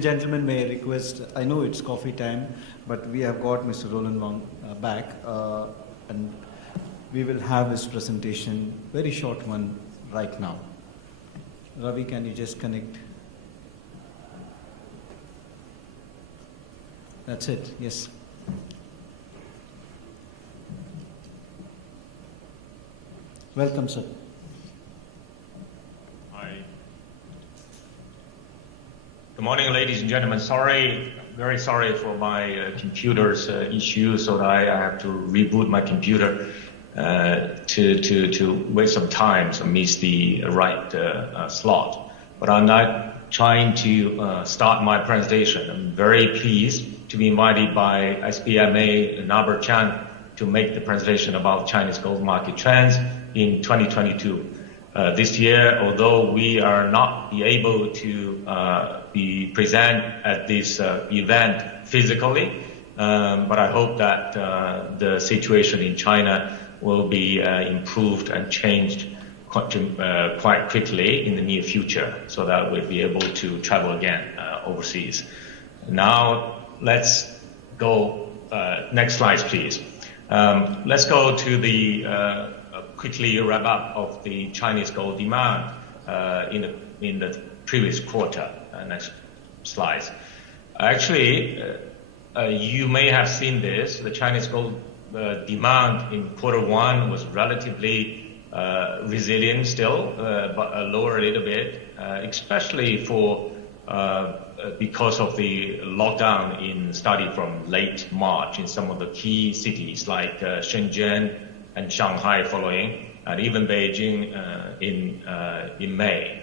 Gentlemen, may I request, I know it's coffee time, but we have got Mr. Roland Wang back, and we will have his presentation, very short one, right now. Ravi, can you just connect? That's it, yes. Welcome, sir. Good morning, ladies and gentlemen. Very sorry for my computer's issue, so that I have to reboot my computer to waste some time, so miss the right slot. But I'm not trying to start my presentation. I'm very pleased to be invited by SBMA Norbert Chan to make the presentation about Chinese gold market trends in 2022. This year, although we are not be able to be present at this event physically, but I hope that the situation in China will be improved and changed quite quickly in the near future, so that we'll be able to travel again overseas. Now, let's go, next slide, please. Let's go to the quickly wrap up of the Chinese gold demand in the previous quarter. Next slides. Actually, you may have seen this. The Chinese gold demand in Q1 was relatively resilient still, but lower a little bit, especially for because of the lockdown starting from late March in some of the key cities like Shenzhen and Shanghai following, and even Beijing in May.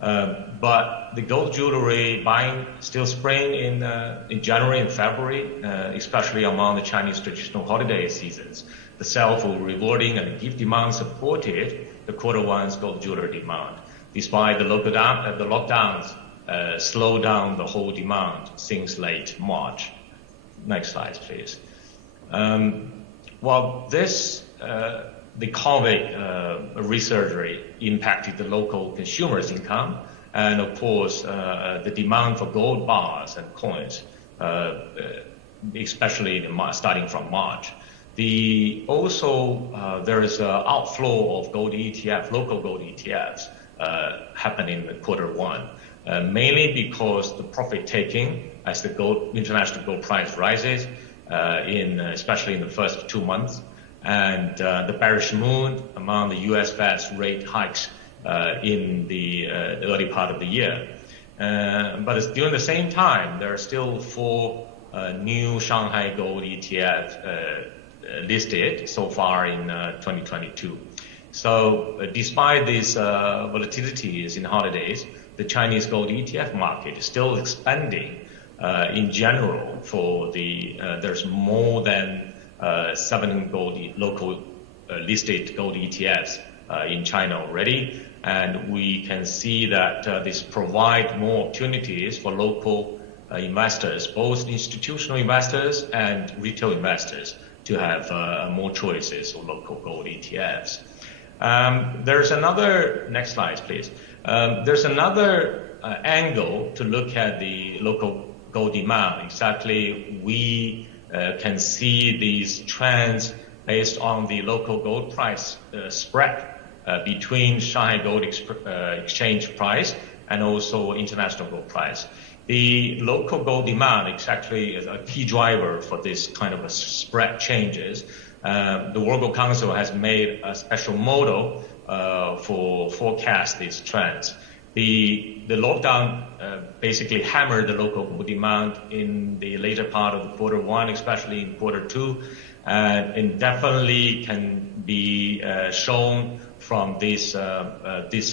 But the gold jewelry buying still sprang in January and February, especially among the Chinese traditional holiday seasons. The sale for rewarding and gift demand supported the Q1's gold jewelry demand, despite the lockdowns slowed down the whole demand since late March. Next slide, please. Well, the COVID resurgery impacted the local consumers' income, and of course, the demand for gold bars and coins, especially starting from March. There is an outflow of gold ETF, local gold ETFs, happening in Q1, mainly because the profit taking as the international gold price rises, especially in the first 2 months. And the bearish mood among the U.S. Fed's rate hikes in the early part of the year. But during the same time, there are still 4 new Shanghai gold ETFs listed so far in 2022. So despite these volatilities in holidays, the Chinese gold ETF market is still expanding in general. There's more than 7 local listed gold ETFs in China already, and we can see that this provide more opportunities for local investors, both institutional investors and retail investors, to have more choices of local gold ETFs. There's another, next slide, please. There's another angle to look at the local gold demand. Exactly, we can see these trends based on the local gold price spread between Shanghai Gold Exchange price and also international gold price. The local gold demand exactly is a key driver for this kind of a spread changes. The World Gold Council has made a special model for forecast these trends. The lockdown basically hammered the local gold demand in the later part of Q1, especially in Q2, and definitely can be shown from this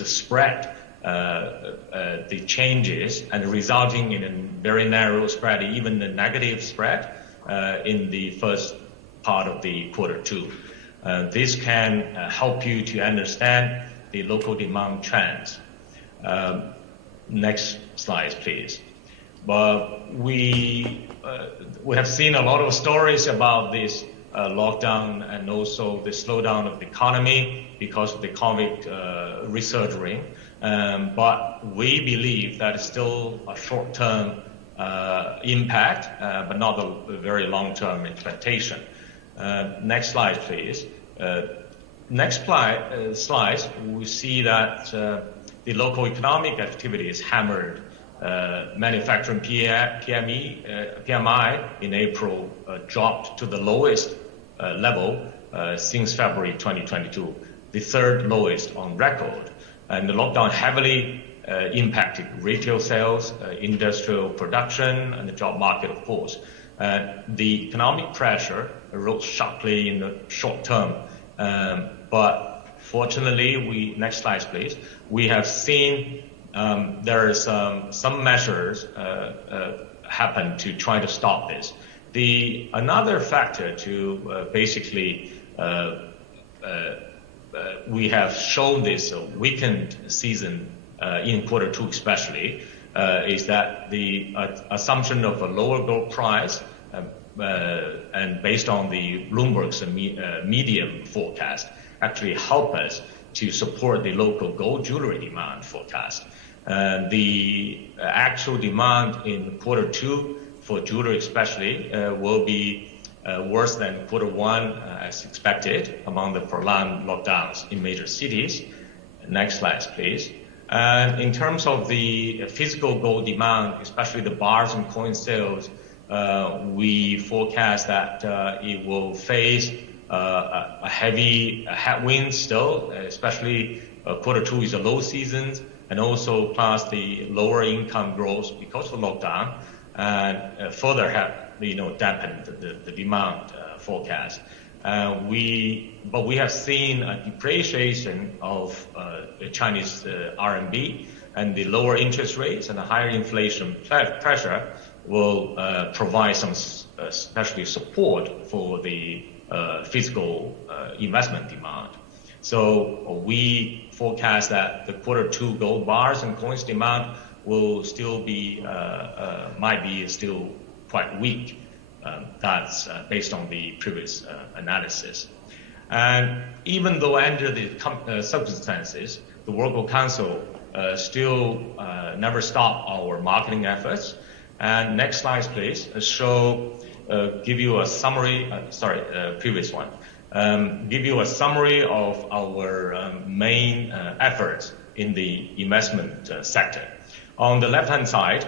spread, the changes, and resulting in a very narrow spread, even a negative spread in the first part of the Q2. This can help you to understand the local demand trends. Next slide, please. But we have seen a lot of stories about this lockdown and also the slowdown of the economy because of the COVID resurging. But we believe that it's still a short-term impact, but not a very long-term expectation. Next slide, please. Next slide, we see that the local economic activity is hammered. Manufacturing PMI in April dropped to the lowest level since February 2022, the third lowest on record. And the lockdown heavily impacted retail sales, industrial production, and the job market, of course. The economic pressure rose sharply in the short term. But fortunately, next slide, please. We have seen there is some measures happen to try to stop this. Another factor to basically we have shown this weakened season in Q2 especially is that the assumption of a lower gold price and based on the Bloomberg's medium forecast actually help us to support the local gold jewelry demand forecast. The actual demand in Q2 for jewelry especially will be worse than Q1 as expected among the prolonged lockdowns in major cities. Next slide, please. In terms of the physical gold demand, especially the bars and coin sales, we forecast that it will face a heavy headwind still, especially Q2 is a low season, and also plus the lower income growth because of lockdown, and further have dampened the demand forecast. But we have seen a depreciation of the Chinese RMB, and the lower interest rates and the higher inflation pressure will provide some especially support for the physical investment demand. So we forecast that the Q2 gold bars and coins demand will still be might be still quite weak. That's based on the previous analysis. And even though under the circumstances, the World Gold Council still never stopped our marketing efforts. And next slide, please. Give you a summary. Previous one. Give you a summary of our main efforts in the investment sector. On the left-hand side,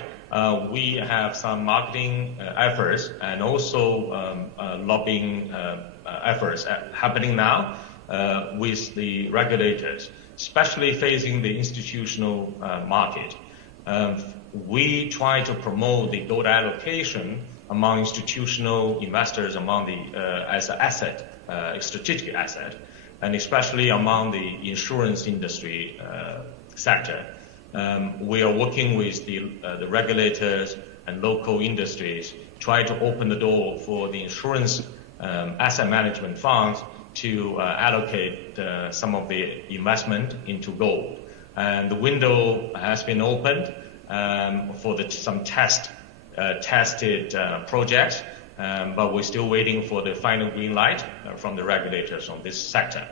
we have some marketing efforts and also lobbying efforts happening now with the regulators, especially facing the institutional market. We try to promote the gold allocation among institutional investors as an asset, a strategic asset, and especially among the insurance industry sector. We are working with the regulators and local industries, try to open the door for the insurance asset management funds to allocate some of the investment into gold. And the window has been opened for some tested projects, but we're still waiting for the final green light from the regulators on this sector.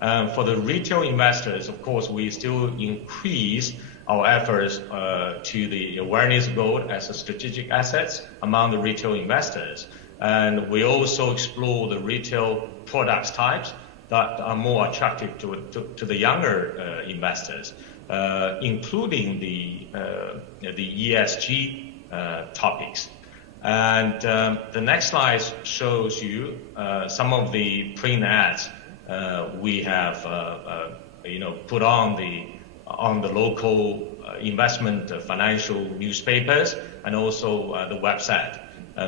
For the retail investors, of course, we still increase our efforts to the awareness of gold as a strategic assets among the retail investors. And we also explore the retail products types that are more attractive to the younger investors, including the ESG topics. And the next slide shows you some of the print ads we have put on the local investment financial newspapers and also the website.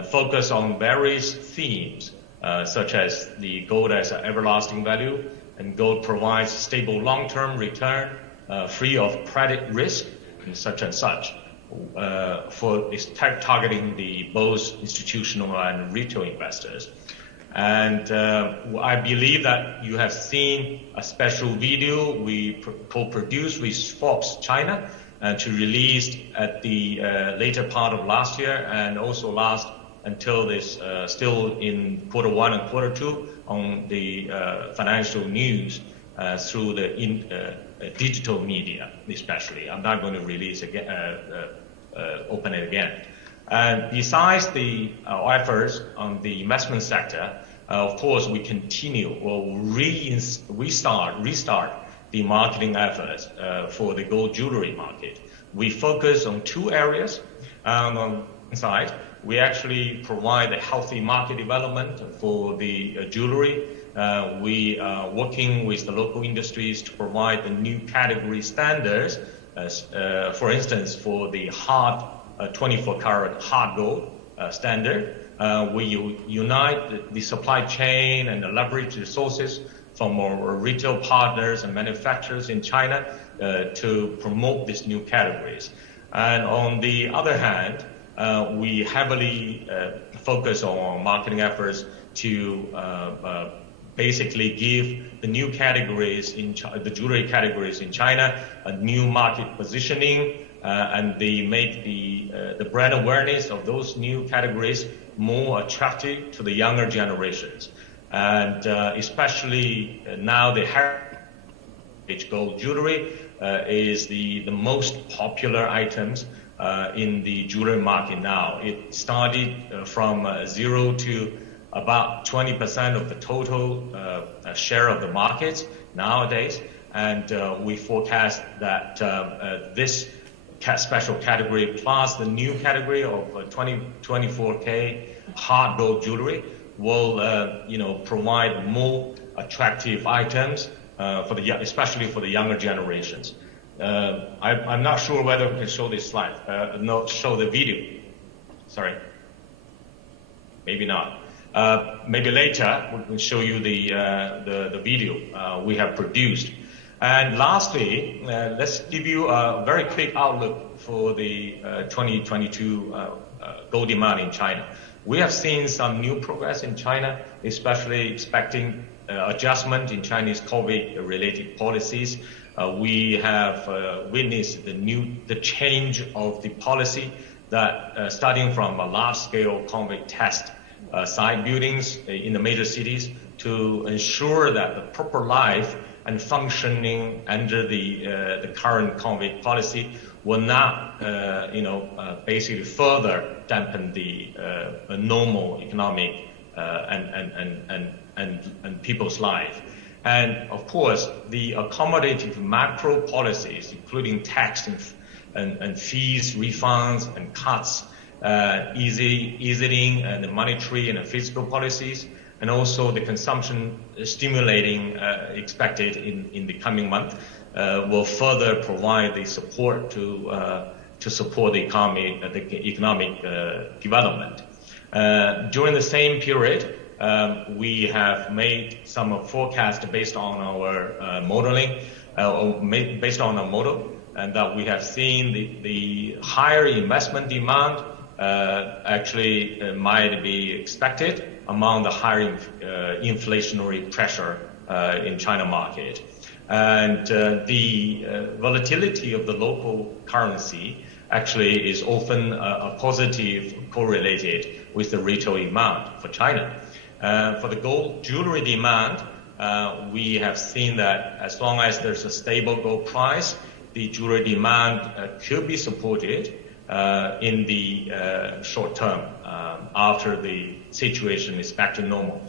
Focus on various themes such as the gold as an everlasting value, and gold provides stable long-term return free of credit risk and such. For targeting both institutional and retail investors. And I believe that you have seen a special video we co-produced with Forbes China to release at the later part of last year, and also last until this still in Q1 and Q2 on the financial news through the digital media especially. I'm not going to release again, open it again. And besides our efforts on the investment sector, of course, we continue or restart the marketing efforts for the gold jewelry market. We focus on two areas. On one side, we actually provide a healthy market development for the jewelry. We are working with the local industries to provide the new category standards. For instance, for the hard 24-karat hard gold standard, we unite the supply chain and leverage resources from our retail partners and manufacturers in China to promote these new categories. And on the other hand, we heavily focus on marketing efforts to basically give the new categories the jewelry categories in China a new market positioning, and they make the brand awareness of those new categories more attractive to the younger generations. And especially now the heritage gold jewelry is the most popular items in the jewelry market now. It started from 0 to about 20% of the total share of the market nowadays, and we forecast that this special category plus the new category of 24K hard gold jewelry will provide more attractive items especially for the younger generations. I'm not sure whether we can show this slide, not show the video. Sorry, maybe not. Maybe later we can show you the video we have produced. And lastly, let's give you a very quick outlook for the 2022 gold demand in China. We have seen some new progress in China, especially expecting adjustment in Chinese COVID-related policies. We have witnessed the change of the policy that starting from a large-scale COVID test site buildings in the major cities to ensure that the proper life and functioning under the current COVID policy will not, basically further dampen the normal economic and people's life. And of course, the accommodative macro policies, including tax and fees, refunds and cuts, easing and the monetary and the fiscal policies, and also the consumption stimulating expected in the coming month will further provide the support to support the economic development. During the same period, we have made some forecasts based on our modeling, based on our model, and that we have seen the higher investment demand actually might be expected among the higher inflationary pressure in China market. And the volatility of the local currency actually is often a positive correlated with the retail demand for China. For the gold jewelry demand, we have seen that as long as there's a stable gold price, the jewelry demand could be supported in the short term after the situation is back to normal.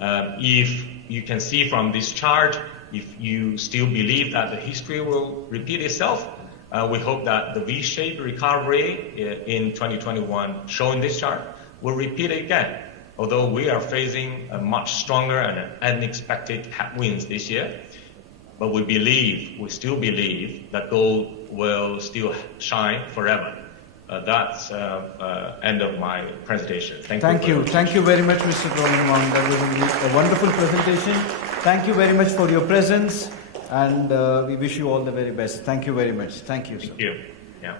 If you can see from this chart, if you still believe that the history will repeat itself, we hope that the V-shaped recovery in 2021 shown in this chart will repeat again. Although we are facing a much stronger and unexpected headwinds this year, but we still believe that gold will still shine forever. That's end of my presentation. Thank you. Thank you very much, Mr. Roland Wang. That was a wonderful presentation. Thank you very much for your presence, and we wish you all the very best. Thank you very much. Thank you, sir. Thank you. Yeah.